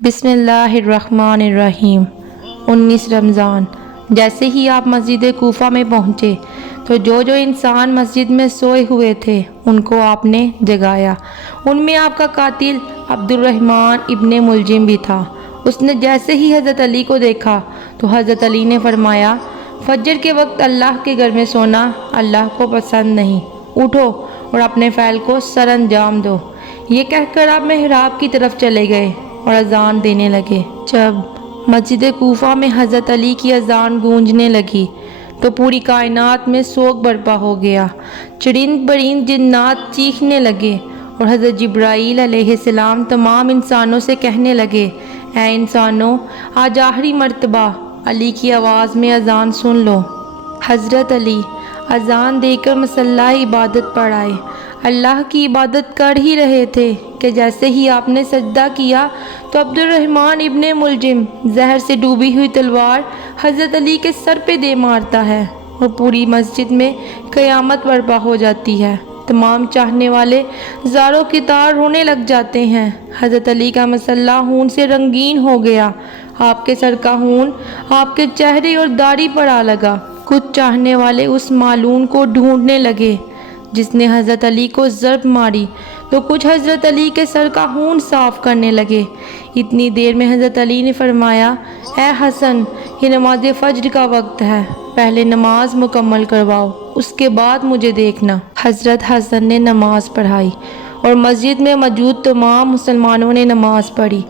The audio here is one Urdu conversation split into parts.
بسم اللہ الرحمن الرحیم 19 رمضان۔ جیسے ہی آپ مسجد کوفہ میں پہنچے تو جو انسان مسجد میں سوئے ہوئے تھے ان کو آپ نے جگایا۔ ان میں آپ کا قاتل عبد الرحمن ابن ملجم بھی تھا۔ اس نے جیسے ہی حضرت علی کو دیکھا تو حضرت علی نے فرمایا، فجر کے وقت اللہ کے گھر میں سونا اللہ کو پسند نہیں، اٹھو اور اپنے فعل کو سر انجام دو۔ یہ کہہ کر آپ محراب کی طرف چلے گئے اور اذان دینے لگے۔ جب مسجد کوفہ میں حضرت علی کی اذان گونجنے لگی تو پوری کائنات میں سوگ برپا ہو گیا۔ چرند برند جنات چیخنے لگے اور حضرت جبرائیل علیہ السلام تمام انسانوں سے کہنے لگے، اے انسانوں، آج آخری مرتبہ علی کی آواز میں اذان سن لو۔ حضرت علی اذان دے کر مصلی عبادت پر آئے۔ اللہ کی عبادت کر ہی رہے تھے کہ جیسے ہی آپ نے سجدہ کیا تو عبد الرحمن ابن ملجم زہر سے ڈوبی ہوئی تلوار حضرت علی کے سر پہ دے مارتا ہے اور پوری مسجد میں قیامت برپا ہو جاتی ہے۔ تمام چاہنے والے زاروں کی طرح رونے لگ جاتے ہیں۔ حضرت علی کا مسلح خون سے رنگین ہو گیا۔ آپ کے سر کا خون آپ کے چہرے اور داڑھی پر آ لگا۔ کچھ چاہنے والے اس معلوم کو ڈھونڈنے لگے جس نے حضرت علی کو ضرب ماری تو کچھ حضرت علی کے سر کا خون صاف کرنے لگے۔ اتنی دیر میں حضرت علی نے فرمایا، اے حسن، یہ نماز فجر کا وقت ہے، پہلے نماز مکمل کرواؤ، اس کے بعد مجھے دیکھنا۔ حضرت حسن نے نماز پڑھائی اور مسجد میں موجود تمام مسلمانوں نے نماز پڑھی۔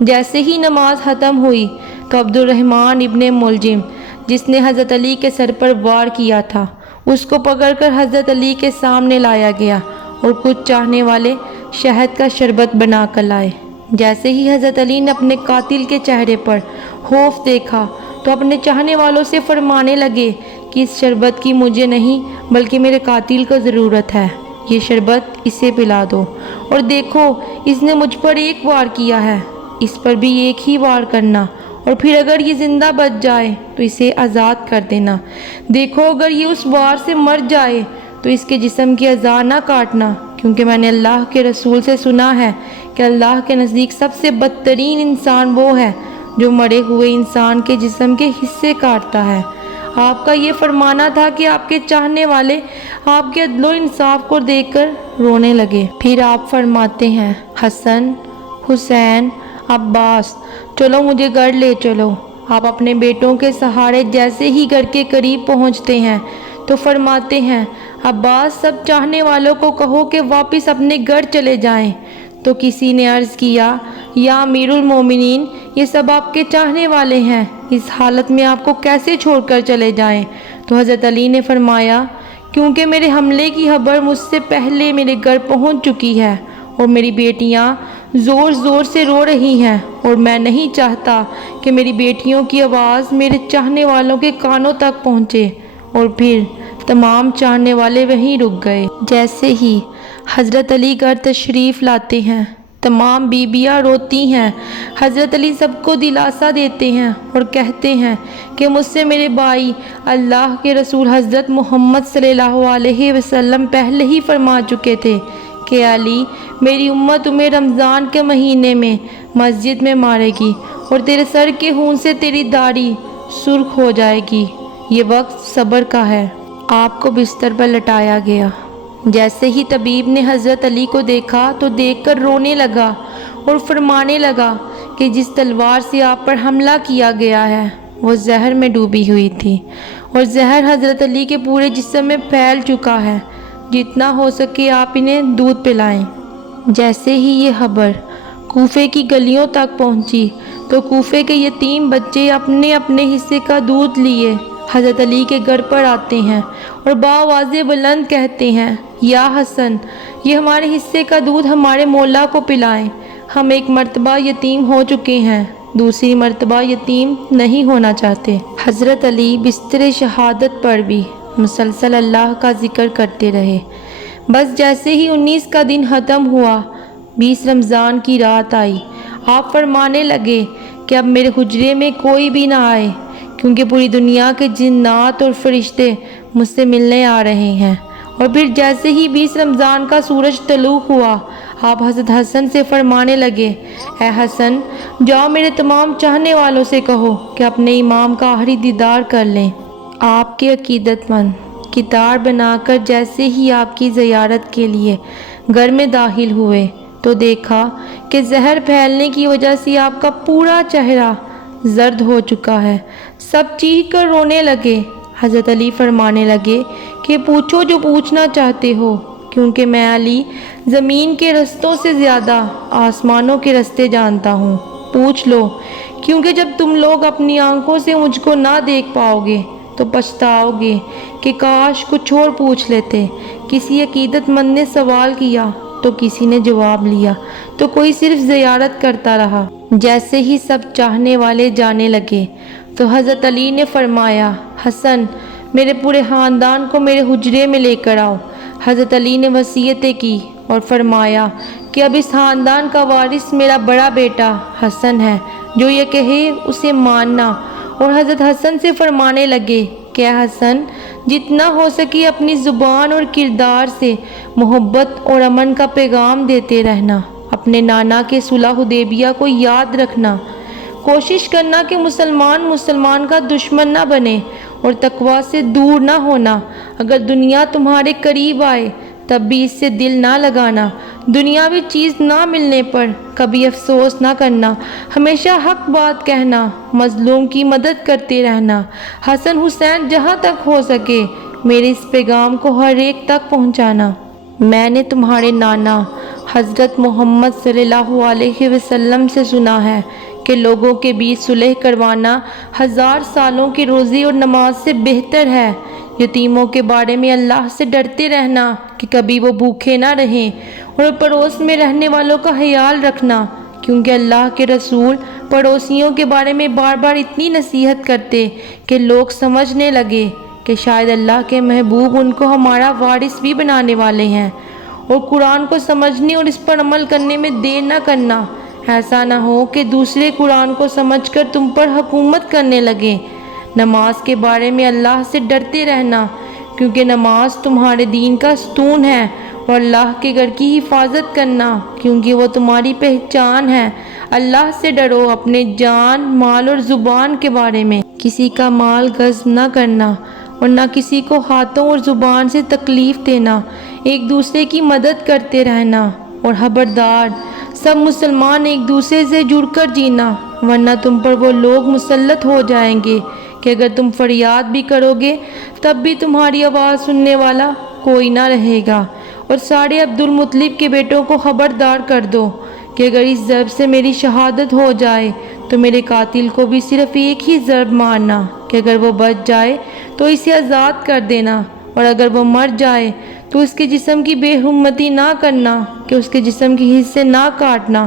جیسے ہی نماز ختم ہوئی تو عبد الرحمن ابن ملجم جس نے حضرت علی کے سر پر وار کیا تھا اس کو پکڑ کر حضرت علی کے سامنے لایا گیا اور کچھ چاہنے والے شہد کا شربت بنا کر لائے۔ جیسے ہی حضرت علی نے اپنے قاتل کے چہرے پر خوف دیکھا تو اپنے چاہنے والوں سے فرمانے لگے کہ اس شربت کی مجھے نہیں بلکہ میرے قاتل کو ضرورت ہے، یہ شربت اسے پلا دو، اور دیکھو اس نے مجھ پر ایک وار کیا ہے، اس پر بھی ایک ہی وار کرنا، اور پھر اگر یہ زندہ بچ جائے تو اسے آزاد کر دینا، دیکھو اگر یہ اس وار سے مر جائے تو اس کے جسم کی اعضاء نہ کاٹنا، کیونکہ میں نے اللہ کے رسول سے سنا ہے کہ اللہ کے نزدیک سب سے بدترین انسان وہ ہے جو مرے ہوئے انسان کے جسم کے حصے کاٹتا ہے۔ آپ کا یہ فرمانا تھا کہ آپ کے چاہنے والے آپ کے عدل و انصاف کو دیکھ کر رونے لگے۔ پھر آپ فرماتے ہیں، حسن، حسین، عباس، چلو مجھے گھر لے چلو۔ آپ اپنے بیٹوں کے سہارے جیسے ہی گھر کے قریب پہنچتے ہیں تو فرماتے ہیں، عباس، سب چاہنے والوں کو کہو کہ واپس اپنے گھر چلے جائیں۔ تو کسی نے عرض کیا، یا امیر المومنین، یہ سب آپ کے چاہنے والے ہیں، اس حالت میں آپ کو کیسے چھوڑ کر چلے جائیں؟ تو حضرت علی نے فرمایا، کیونکہ میرے حملے کی خبر مجھ سے پہلے میرے گھر پہنچ چکی ہے اور میری بیٹیاں زور زور سے رو رہی ہیں، اور میں نہیں چاہتا کہ میری بیٹیوں کی آواز میرے چاہنے والوں کے کانوں تک پہنچے۔ اور پھر تمام چاہنے والے وہیں رک گئے۔ جیسے ہی حضرت علی گھر تشریف لاتے ہیں تمام بیویاں روتی ہیں۔ حضرت علی سب کو دلاسا دیتے ہیں اور کہتے ہیں کہ مجھ سے میرے بھائی اللہ کے رسول حضرت محمد صلی اللہ علیہ وسلم پہلے ہی فرما چکے تھے کہ علی، میری امت تمہیں رمضان کے مہینے میں مسجد میں مارے گی اور تیرے سر کے خون سے تیری داڑھی سرخ ہو جائے گی، یہ وقت صبر کا ہے۔ آپ کو بستر پر لٹایا گیا۔ جیسے ہی طبیب نے حضرت علی کو دیکھا تو دیکھ کر رونے لگا اور فرمانے لگا کہ جس تلوار سے آپ پر حملہ کیا گیا ہے وہ زہر میں ڈوبی ہوئی تھی، اور زہر حضرت علی کے پورے جسم میں پھیل چکا ہے، جتنا ہو سکے آپ انہیں دودھ پلائیں۔ جیسے ہی یہ خبر کوفے کی گلیوں تک پہنچی تو کوفے کے یتیم بچے اپنے اپنے حصے کا دودھ لیے حضرت علی کے گھر پر آتے ہیں اور بآواز بلند کہتے ہیں، یا حسن، یہ ہمارے حصے کا دودھ ہمارے مولا کو پلائیں، ہم ایک مرتبہ یتیم ہو چکے ہیں، دوسری مرتبہ یتیم نہیں ہونا چاہتے۔ حضرت علی بستر شہادت پر بھی مسلسل اللہ کا ذکر کرتے رہے۔ بس جیسے ہی 19 کا دن ختم ہوا، 20 رمضان کی رات آئی، آپ فرمانے لگے کہ اب میرے حجرے میں کوئی بھی نہ آئے، کیونکہ پوری دنیا کے جنات اور فرشتے مجھ سے ملنے آ رہے ہیں۔ اور پھر جیسے ہی 20 رمضان کا سورج طلوع ہوا، آپ حضرت حسن سے فرمانے لگے، اے حسن، جاؤ میرے تمام چاہنے والوں سے کہو کہ اپنے امام کا آخری دیدار کر لیں۔ آپ کے عقیدت مند قطار بنا کر جیسے ہی آپ کی زیارت کے لیے گھر میں داخل ہوئے تو دیکھا کہ زہر پھیلنے کی وجہ سے آپ کا پورا چہرہ زرد ہو چکا ہے۔ سب چیخ کر رونے لگے۔ حضرت علی فرمانے لگے کہ پوچھو جو پوچھنا چاہتے ہو، کیونکہ میں علی زمین کے رستوں سے زیادہ آسمانوں کے رستے جانتا ہوں۔ پوچھ لو، کیونکہ جب تم لوگ اپنی آنکھوں سے مجھ کو نہ دیکھ پاؤ گے تو پچھتاؤ گے کہ کاش کچھ اور پوچھ لیتے۔ کسی عقیدت مند نے سوال کیا تو کسی نے جواب لیا تو کوئی صرف زیارت کرتا رہا۔ جیسے ہی سب چاہنے والے جانے لگے تو حضرت علی نے فرمایا، حسن، میرے پورے خاندان کو میرے حجرے میں لے کر آؤ۔ حضرت علی نے وصیتیں کی اور فرمایا کہ اب اس خاندان کا وارث میرا بڑا بیٹا حسن ہے، جو یہ کہے اسے ماننا۔ اور حضرت حسن سے فرمانے لگے کہ اے حسن، جتنا ہو سکے اپنی زبان اور کردار سے محبت اور امن کا پیغام دیتے رہنا۔ اپنے نانا کے صلح حدیبیہ کو یاد رکھنا، کوشش کرنا کہ مسلمان کا دشمن نہ بنے اور تقوی سے دور نہ ہونا۔ اگر دنیا تمہارے قریب آئے تب بھی اس سے دل نہ لگانا۔ دنیاوی چیز نہ ملنے پر کبھی افسوس نہ کرنا۔ ہمیشہ حق بات کہنا، مظلوم کی مدد کرتے رہنا۔ حسن حسین، جہاں تک ہو سکے میرے اس پیغام کو ہر ایک تک پہنچانا۔ میں نے تمہارے نانا حضرت محمد صلی اللہ علیہ وسلم سے سنا ہے کہ لوگوں کے بیچ صلح کروانا 1000 سالوں کے روزے اور نماز سے بہتر ہے۔ یتیموں کے بارے میں اللہ سے ڈرتے رہنا کہ کبھی وہ بھوکے نہ رہیں، اور پڑوس میں رہنے والوں کا خیال رکھنا، کیونکہ اللہ کے رسول پڑوسیوں کے بارے میں بار بار اتنی نصیحت کرتے کہ لوگ سمجھنے لگے کہ شاید اللہ کے محبوب ان کو ہمارا وارث بھی بنانے والے ہیں۔ اور قرآن کو سمجھنے اور اس پر عمل کرنے میں دیر نہ کرنا، ایسا نہ ہو کہ دوسرے قرآن کو سمجھ کر تم پر حکومت کرنے لگیں۔ نماز کے بارے میں اللہ سے ڈرتے رہنا، کیونکہ نماز تمہارے دین کا ستون ہے، اور اللہ کے گھر کی حفاظت کرنا، کیونکہ وہ تمہاری پہچان ہے۔ اللہ سے ڈرو اپنے جان، مال اور زبان کے بارے میں۔ کسی کا مال غصب نہ کرنا اور نہ کسی کو ہاتھوں اور زبان سے تکلیف دینا۔ ایک دوسرے کی مدد کرتے رہنا، اور خبردار، سب مسلمان ایک دوسرے سے جڑ کر جینا، ورنہ تم پر وہ لوگ مسلط ہو جائیں گے کہ اگر تم فریاد بھی کرو گے تب بھی تمہاری آواز سننے والا کوئی نہ رہے گا۔ اور سارے عبد المطلب کے بیٹوں کو خبردار کر دو کہ اگر اس ضرب سے میری شہادت ہو جائے تو میرے قاتل کو بھی صرف ایک ہی ضرب مارنا کہ اگر وہ بچ جائے تو اسے آزاد کر دینا، اور اگر وہ مر جائے تو اس کے جسم کی بے حرمتی نہ کرنا کہ اس کے جسم کے حصے نہ کاٹنا،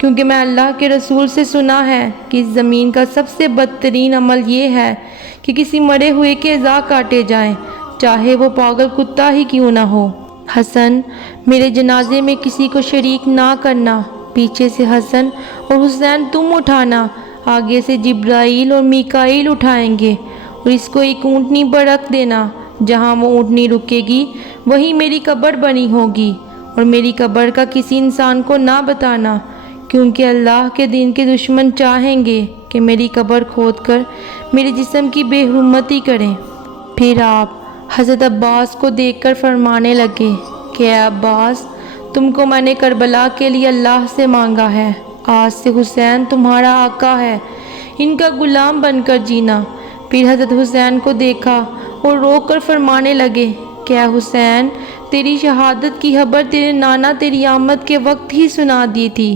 کیونکہ میں اللہ کے رسول سے سنا ہے کہ اس زمین کا سب سے بدترین عمل یہ ہے کہ کسی مرے ہوئے کے اعضاء کاٹے جائیں، چاہے وہ پاگل کتا ہی کیوں نہ ہو۔ حسن، میرے جنازے میں کسی کو شریک نہ کرنا۔ پیچھے سے حسن اور حسین تم اٹھانا، آگے سے جبرائیل اور میکائیل اٹھائیں گے، اور اس کو ایک اونٹنی پر رکھ دینا۔ جہاں وہ اونٹنی رکے گی وہیں میری قبر بنی ہوگی، اور میری قبر کا کسی انسان کو نہ بتانا، کیونکہ اللہ کے دین کے دشمن چاہیں گے کہ میری قبر کھود کر میرے جسم کی بے حرمتی کریں۔ پھر آپ حضرت عباس کو دیکھ کر فرمانے لگے کہ اے عباس، تم کو میں نے کربلا کے لیے اللہ سے مانگا ہے، آج سے حسین تمہارا آقا ہے، ان کا غلام بن کر جینا۔ پھر حضرت حسین کو دیکھا اور رو کر فرمانے لگے کہ اے حسین، تیری شہادت کی خبر تیرے نانا تیری آمد کے وقت ہی سنا دی تھی۔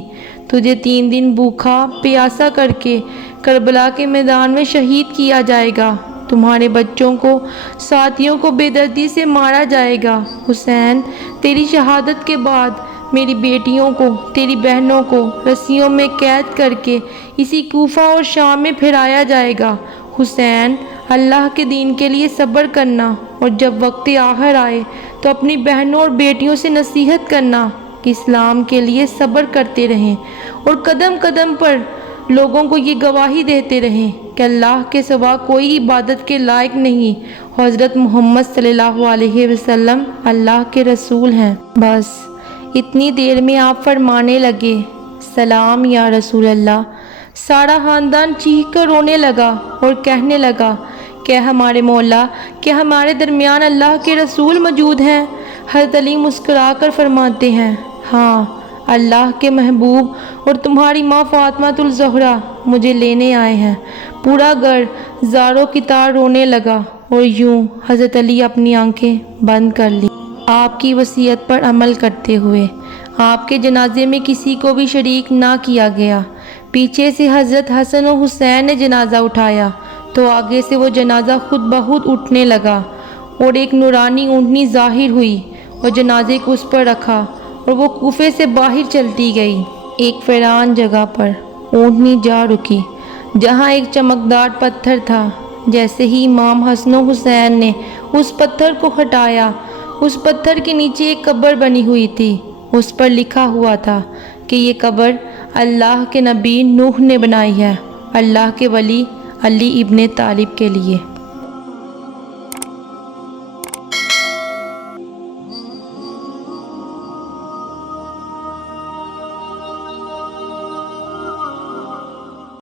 تجھے 3 دن بھوکا پیاسا کر کے کربلا کے میدان میں شہید کیا جائے گا، تمہارے بچوں کو، ساتھیوں کو بے دردی سے مارا جائے گا۔ حسین، تیری شہادت کے بعد میری بیٹیوں کو، تیری بہنوں کو رسیوں میں قید کر کے اسی کوفہ اور شام میں پھرایا جائے گا۔ حسین، اللہ کے دین کے لیے صبر کرنا، اور جب وقت آخر آئے تو اپنی بہنوں اور بیٹیوں سے نصیحت کرنا کہ اسلام کے لیے صبر کرتے رہیں، اور قدم قدم پر لوگوں کو یہ گواہی دیتے رہیں کہ اللہ کے سوا کوئی عبادت کے لائق نہیں، حضرت محمد صلی اللہ علیہ وسلم اللہ کے رسول ہیں۔ بس اتنی دیر میں آپ فرمانے لگے، سلام یا رسول اللہ۔ سارا خاندان چیخ کر رونے لگا اور کہنے لگا کہ ہمارے مولا، کیا ہمارے درمیان اللہ کے رسول موجود ہیں؟ حضرت علی مسکرا کر فرماتے ہیں، ہاں، اللہ کے محبوب اور تمہاری ماں فاطمہ الزہرا مجھے لینے آئے ہیں۔ پورا گھر زاروں کی طرح رونے لگا اور یوں حضرت علی اپنی آنکھیں بند کر لی، آپ کی وصیت پر عمل کرتے ہوئے۔ آپ کے جنازے میں کسی کو بھی شریک نہ کیا گیا۔ پیچھے سے حضرت حسن و حسین نے جنازہ اٹھایا تو آگے سے وہ جنازہ خود بخود اٹھنے لگا اور ایک نورانی اونٹنی ظاہر ہوئی اور جنازے کو اس پر رکھا اور وہ کوفے سے باہر چلتی گئی۔ ایک ویران جگہ پر اونٹنی جا رکی جہاں ایک چمکدار پتھر تھا۔ جیسے ہی امام حسن و حسین نے اس پتھر کو ہٹایا، اس پتھر کے نیچے ایک قبر بنی ہوئی تھی۔ اس پر لکھا ہوا تھا کہ یہ قبر اللہ کے نبی نوح نے بنائی ہے، اللہ کے ولی علی ابن طالب کے لیے۔